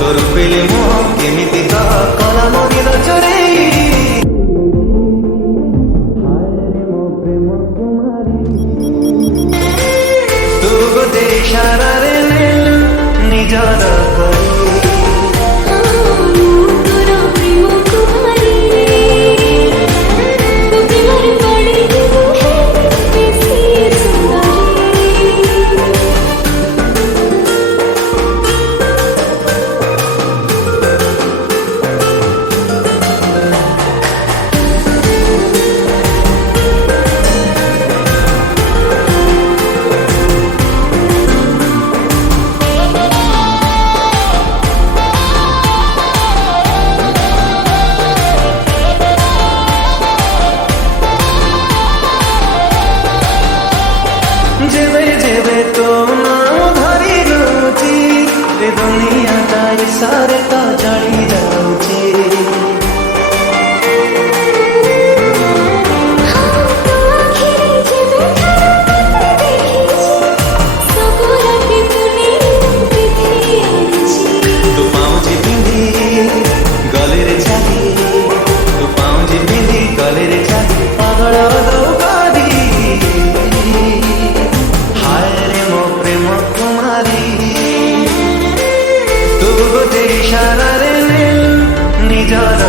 तोर पेले मोह केमिति कह कला मोरी रचरे तू गोटे इशारा रे नेलु निजर करी जेबे जेबे तो नाम धरी लुची ए दुनिया ताई सारे तो जड़ी जाऊची तू पाउजी पिंधी गले रे चाली तू पाउजी पिंधी गले रे चाली पागल दौकारी तू गोटे इशारा रे निजर